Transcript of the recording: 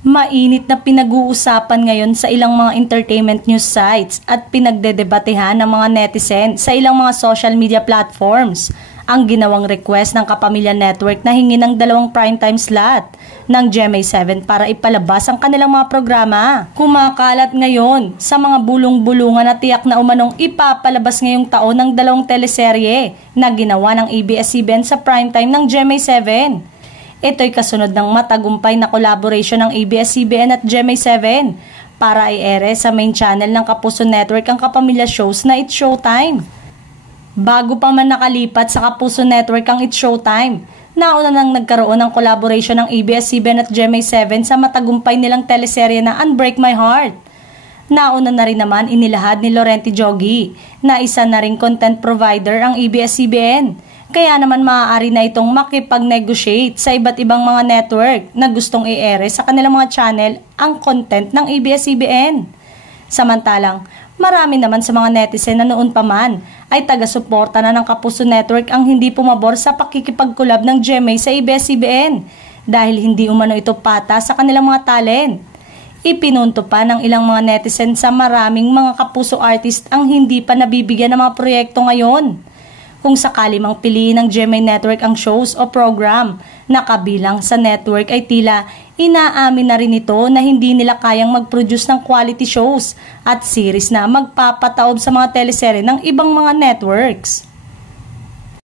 Mainit na pinag-uusapan ngayon sa ilang mga entertainment news sites at pinagdedebatehan ng mga netizen sa ilang mga social media platforms ang ginawang request ng Kapamilya Network na hingi ng 2 primetime slot ng GMA7 para ipalabas ang kanilang mga programa. Kumakalat ngayon sa mga bulong-bulungan at tiyak na umanong ipapalabas ngayong taon ng 2 teleserye na ginawa ng ABS-CBN sa primetime ng GMA7. Ito'y kasunod ng matagumpay na collaboration ng ABS-CBN at GMA7 para i-ere sa main channel ng Kapuso Network ang kapamilya shows na It's Showtime. Bago pa man nakalipat sa Kapuso Network ang It's Showtime, nauna nang nagkaroon ng collaboration ng ABS-CBN at GMA7 sa matagumpay nilang teleserye na Unbreak My Heart. Nauna na rin naman inilahad ni Laurenti Joggie na isa na ring content provider ang ABS-CBN. Kaya naman maaari na itong makipag-negotiate sa iba't ibang mga network na gustong i-ere sa kanilang mga channel ang content ng ABS-CBN. Samantalang, marami naman sa mga netizen na noon pa man ay taga-suporta na ng Kapuso Network ang hindi pumabor sa pakikipag-collab ng GMA sa ABS-CBN dahil hindi umano ito pata sa kanilang mga talent. Ipinunto pa ng ilang mga netizen sa maraming mga kapuso artist ang hindi pa nabibigyan ng mga proyekto ngayon. Kung sakali mang piliin ng GMA Network ang shows o program na kabilang sa network ay tila inaamin na rin ito na hindi nila kayang mag-produce ng quality shows at series na magpapataob sa mga teleserye ng ibang mga networks.